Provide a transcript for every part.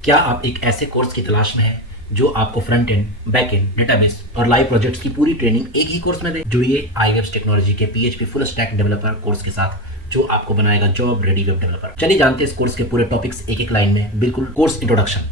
क्या आप एक ऐसे कोर्स की तलाश में हैं जो आपको front end, back and, database और लाइव प्रोजेक्ट्स की पूरी ट्रेनिंग एक ही कोर्स में दे? जुड़िए iWebs टेक्नोलॉजी के PHP full stack developer course के साथ जो आपको बनाएगा जॉब रेडी वेब डेवलपर। चलिए जानते हैं इस कोर्स के पूरे टॉपिक्स एक एक लाइन में। बिल्कुल course introduction.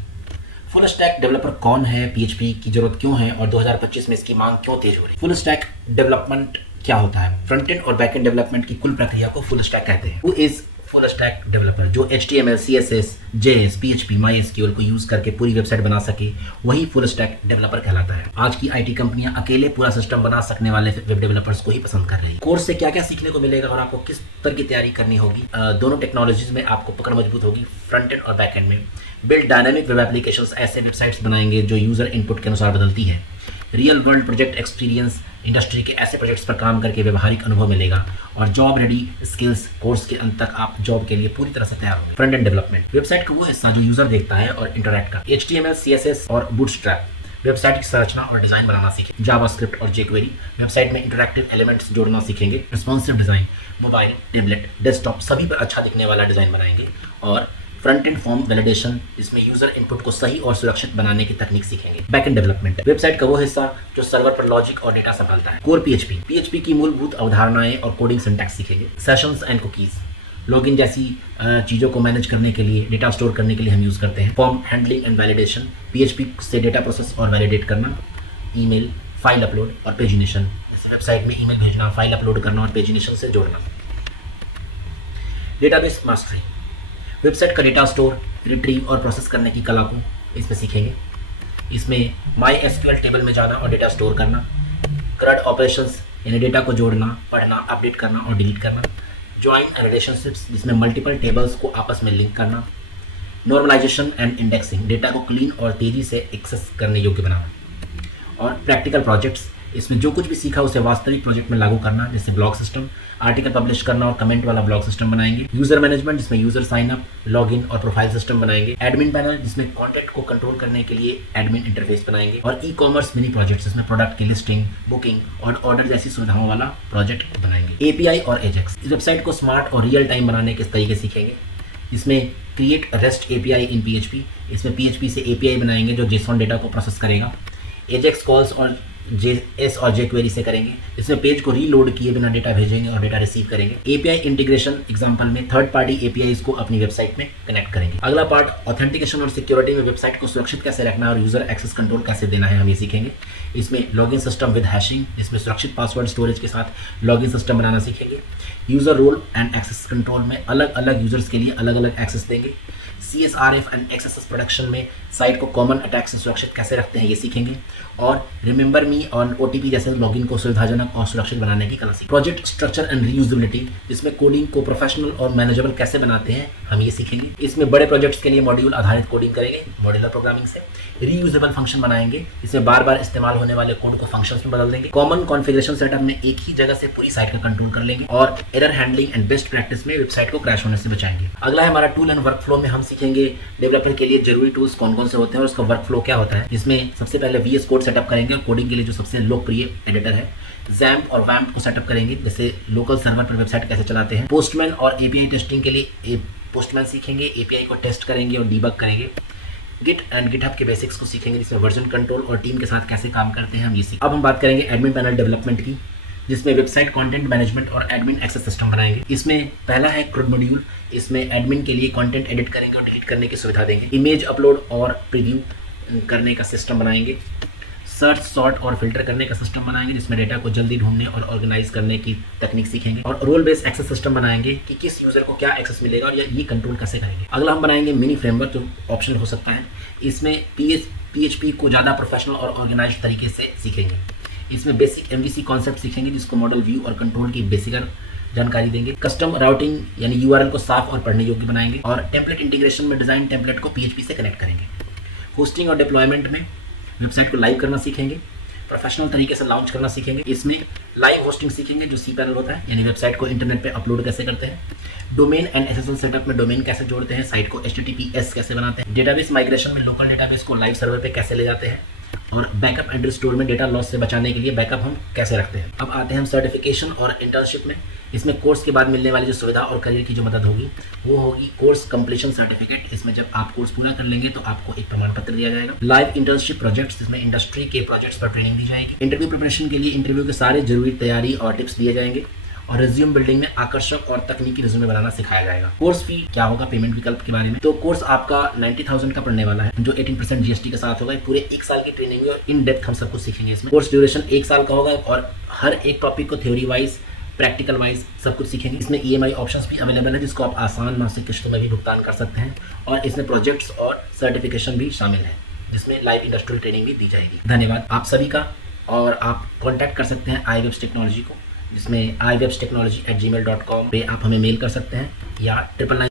Full stack developer कौन है, PHP की जरूरत क्यों है और 2025 में इसकी मांग क्यों तेज हो रही है? फुल स्टैक डेवलपमेंट क्या होता है? फ्रंट एंड और बैक एंड डेवलपमेंट की कुल प्रक्रिया को फुल स्टैक कहते हैं। Who is full stack developer? जो HTML, CSS, JS, PHP, MySQL को यूज करके पूरी वेबसाइट बना सके वही फुल स्टैक डेवलपर कहलाता है। आज की IT कंपनियां अकेले पूरा सिस्टम बना सकने वाले वेब डेवलपर्स को ही पसंद कर रही है। कोर्स से क्या क्या सीखने को मिलेगा और आपको किस तरह की तैयारी करनी होगी? दोनों टेक्नोलॉजीज में आपको पकड़ मजबूत होगी। फ्रंट एंड और बैक एंड में बिल्ड डायनामिक वेब एप्लीकेशंस, ऐसे वेबसाइट्स बनाएंगे जो यूजर इनपुट के अनुसार बदलती है। Real world project experience, industry के ऐसे प्रोजेक्ट्स पर काम करके व्यवहारिक अनुभव मिलेगा। और जॉब रेडी स्किल्स, कोर्स के अंत तक आप जॉब के लिए पूरी तरह से तैयार होंगे। फ्रंट एंड डेवलपमेंट, वेबसाइट का वो हिस्सा जो यूजर देखता है और इंटरैक्ट करता है। HTML, CSS और बूटस्ट्रैप, वेबसाइट की संरचना और डिजाइन बनाना सीखेंगे। जावास्क्रिप्ट और jQuery, वेबसाइट में इंटरैक्टिव एलिमेंट्स जोड़ना सीखेंगे। Responsive design, mobile, tablet, desktop सभी पर अच्छा दिखने वाला डिजाइन बनाएंगे। और फ्रंट एंड फॉर्म वैलिडेशन, इसमें यूजर इनपुट को सही और सुरक्षित बनाने की तकनीक सीखेंगे। बैक एंड डेवलपमेंट, वेबसाइट का वो हिस्सा जो सर्वर पर लॉजिक और डेटा संभालता है। कोर PHP की मूलभूत अवधारणाएं और कोडिंग सिंटैक्स सीखेंगे। सेशंस एंड कुकीज, लॉगिन जैसी चीज़ों को मैनेज करने के लिए, डेटा स्टोर करने के लिए हम यूज़ करते हैं। Form handling and validation, PHP से डेटा प्रोसेस और वैलिडेट करना। ईमेल, फाइल अपलोड और पेजिनेशन, जैसे वेबसाइट में ईमेल भेजना, फाइल अपलोड करना और पेजिनेशन से जोड़ना। डेटाबेस मास्टरी, वेबसाइट का डेटा स्टोर, रिट्रीव और प्रोसेस करने की कला को इसमें सीखेंगे। इसमें MySQL टेबल में जाना और डेटा स्टोर करना। CRUD ऑपरेशंस, यानी डेटा को जोड़ना, पढ़ना, अपडेट करना और डिलीट करना। जॉइन रिलेशनशिप्स, जिसमें मल्टीपल टेबल्स को आपस में लिंक करना। नॉर्मलाइजेशन एंड इंडेक्सिंग, डेटा को क्लीन और तेज़ी से एक्सेस करने योग्य बनाना। और प्रैक्टिकल प्रोजेक्ट्स, इसमें जो कुछ भी सीखा उसे वास्तविक प्रोजेक्ट में लागू करना, जैसे ब्लॉग सिस्टम, आर्टिकल पब्लिश करना और कमेंट वाला ब्लॉग सिस्टम बनाएंगे। यूजर मैनेजमेंट, जिसमें यूजर साइन अप, लॉगिन और प्रोफाइल सिस्टम बनाएंगे। एडमिन पैनल, जिसमें कंटेंट को कंट्रोल करने के लिए एडमिन इंटरफेस बनाएंगे। और ई-कॉमर्स मिनी प्रोजेक्ट्स, जिसमें प्रोडक्ट की लिस्टिंग, बुकिंग और ऑर्डर जैसी सुविधाओं वाला प्रोजेक्ट बनाएंगे। API और AJAX, इस वेबसाइट को स्मार्ट और रियल टाइम बनाने के तरीके सीखेंगे। इसमें क्रिएट रेस्ट API इन PHP, इसमें PHP से API बनाएंगे जो JSON डेटा को प्रोसेस करेगा। AJAX कॉल्स और JS और jQuery से करेंगे। इसमें पेज को रीलोड किए बिना डेटा भेजेंगे और डेटा रिसीव करेंगे। API इंटीग्रेशन, एग्जांपल में थर्ड पार्टी APIs को अपनी वेबसाइट में कनेक्ट करेंगे। अगला पार्ट ऑथेंटिकेशन और सिक्योरिटी में वेबसाइट को सुरक्षित कैसे रखना है और यूजर एक्सेस कंट्रोल कैसे देना है, हम ये सीखेंगे। इसमें लॉगिन सिस्टम विद हैशिंग, इसमें सुरक्षित पासवर्ड स्टोरेज के साथ लॉगिन सिस्टम बनाना सीखेंगे। User role and access control में अलग अलग यूजर्स के लिए अलग अलग एक्सेस देंगे। CSRF एंड XSS प्रोडक्शन में साइट को कॉमन अटैक से सुरक्षित कैसे रखते हैं ये सीखेंगे। और रिमेंबर मी और OTP जैसे लॉगिन को सुविधाजनक और सुरक्षित बनाने की कला सीखेंगे। प्रोजेक्ट स्ट्रक्चर एंड रीयूजेबिलिटी, जिसमें कोडिंग को प्रोफेशनल और मैनेजेबल कैसे बनाते हैं हम ये सीखेंगे। इसमें बड़े प्रोजेक्ट्स के लिए मॉड्यूल आधारित कोडिंग करेंगे, मॉड्यूलर प्रोग्रामिंग से। रीयूजेबल फंक्शन बनाएंगे, इसमें बार बार इस्तेमाल होने वाले कोड को फंक्शंस में बदल देंगे। कॉमन कॉन्फ़िगरेशन सेटअप में एक ही जगह से पूरी साइट का कंट्रोल कर लेंगे। और error handling and best practice में वेबसाइट को क्रैश होने से बचाएंगे। अगला है हमारा टूल एंड वर्कफ्लो में हम सीखेंगे डेवलपर के लिए जरूरी टूल्स कौन कौन से होते हैं और उसका वर्कफ्लो क्या होता है। इसमें सबसे पहले VS कोड सेटअप करेंगे और कोडिंग के लिए जो सबसे लोकप्रिय एडिटर है। XAMPP और WAMP को सेटअप करेंगे, जैसे लोकल सर्वर पर वेबसाइट कैसे चलाते हैं। पोस्टमैन और API टेस्टिंग के लिए पोस्टमैन सीखेंगे, API को टेस्ट करेंगे और डीबग करेंगे। गिट एंड गिटहब के बेसिक्स को सीखेंगे, जिसमें वर्जन कंट्रोल और टीम के साथ कैसे काम करते हैं हम ये सीखेंगे। अब हम बात करेंगे एडमिन पैनल डेवलपमेंट की, जिसमें वेबसाइट कंटेंट मैनेजमेंट और एडमिन एक्सेस सिस्टम बनाएंगे। इसमें पहला है CRUD मॉड्यूल, इसमें एडमिन के लिए कंटेंट एडिट करेंगे और डिलीट करने की सुविधा देंगे। इमेज अपलोड और प्रीव्यू करने का सिस्टम बनाएंगे। सर्च, सॉर्ट और फिल्टर करने का सिस्टम बनाएंगे, जिसमें डेटा को जल्दी ढूंढने और ऑर्गेनाइज करने की तकनीक सीखेंगे। और रोल बेस्ड एक्सेस सिस्टम बनाएंगे कि किस यूजर को क्या एक्सेस मिलेगा और ये कंट्रोल कैसे करेंगे। अगला हम बनाएंगे मिनी फ्रेमवर्क, जो ऑप्शनल हो सकता है। इसमें PHP को ज़्यादा प्रोफेशनल और ऑर्गेनाइज तरीके से सीखेंगे। इसमें बेसिक MVC कॉन्सेप्ट सीखेंगे, जिसको मॉडल व्यू और कंट्रोल की बेसिक जानकारी देंगे। कस्टम राउटिंग यानी URL को साफ और पढ़ने योग्य बनाएंगे। और टेम्पलेट इंटीग्रेशन में डिजाइन टेम्पलेट को PHP से कनेक्ट करेंगे। होस्टिंग और डिप्लॉयमेंट में वेबसाइट को लाइव करना सीखेंगे, प्रोफेशनल तरीके से लॉन्च करना सीखेंगे। इसमें लाइव होस्टिंग सीखेंगे, जो cPanel होता है, यानी वेबसाइट को इंटरनेट पे अपलोड कैसे करते हैं। डोमेन एंड SSL सेटअप में डोमेन कैसे जोड़ते हैं, साइट को HTTPS कैसे बनाते हैं। डेटाबेस माइग्रेशन में लोकल डेटाबेस को लाइव सर्वर पे कैसे ले जाते हैं। और बैकअप एंड रिस्टोर में डेटा लॉस से बचाने के लिए बैकअप हम कैसे रखते हैं। अब आते हैं हम सर्टिफिकेशन और इंटर्नशिप में। इसमें कोर्स के बाद मिलने वाली जो सुविधा और करियर की जो मदद होगी वो होगी कोर्स कंप्लीशन सर्टिफिकेट। इसमें जब आप कोर्स पूरा कर लेंगे तो आपको एक प्रमाण पत्र दिया जाएगा। लाइव इंटर्नशिप प्रोजेक्ट्स, जिसमें इंडस्ट्री के प्रोजेक्ट्स पर ट्रेनिंग दी जाएगी। इंटरव्यू प्रिपरेशन के लिए इंटरव्यू के सारे जरूरी तैयारी और टिप्स दिए जाएंगे और रिज्यूम बिल्डिंग में आकर्षक और तकनीकी रिज्यूमे बनाना सिखाया जाएगा। कोर्स फी क्या होगा, पेमेंट विकल्प के बारे में, तो कोर्स आपका 90,000 का पड़ने वाला है, जो 18% जीएसटी के साथ होगा। पूरे 1 साल की ट्रेनिंग है और इन डेप्थ हम सब कुछ सीखेंगे इसमें। कोर्स ड्यूरेशन 1 साल का होगा और हर एक टॉपिक को थ्योरी वाइज, प्रैक्टिकल वाइज सब कुछ सीखेंगे। इसमें ईएमआई ऑप्शंस भी अवेलेबल है, जिसको आप आसान मासिक किस्तों में भी भुगतान कर सकते हैं। और इसमें प्रोजेक्ट्स और सर्टिफिकेशन भी शामिल है, जिसमें लाइव इंडस्ट्रियल ट्रेनिंग भी दी जाएगी। धन्यवाद आप सभी का। और आप कॉन्टैक्ट कर सकते हैं iWebs टेक्नोलॉजी को, जिसमें iWebsTechnology@gmail.com पे आप हमें मेल कर सकते हैं या 99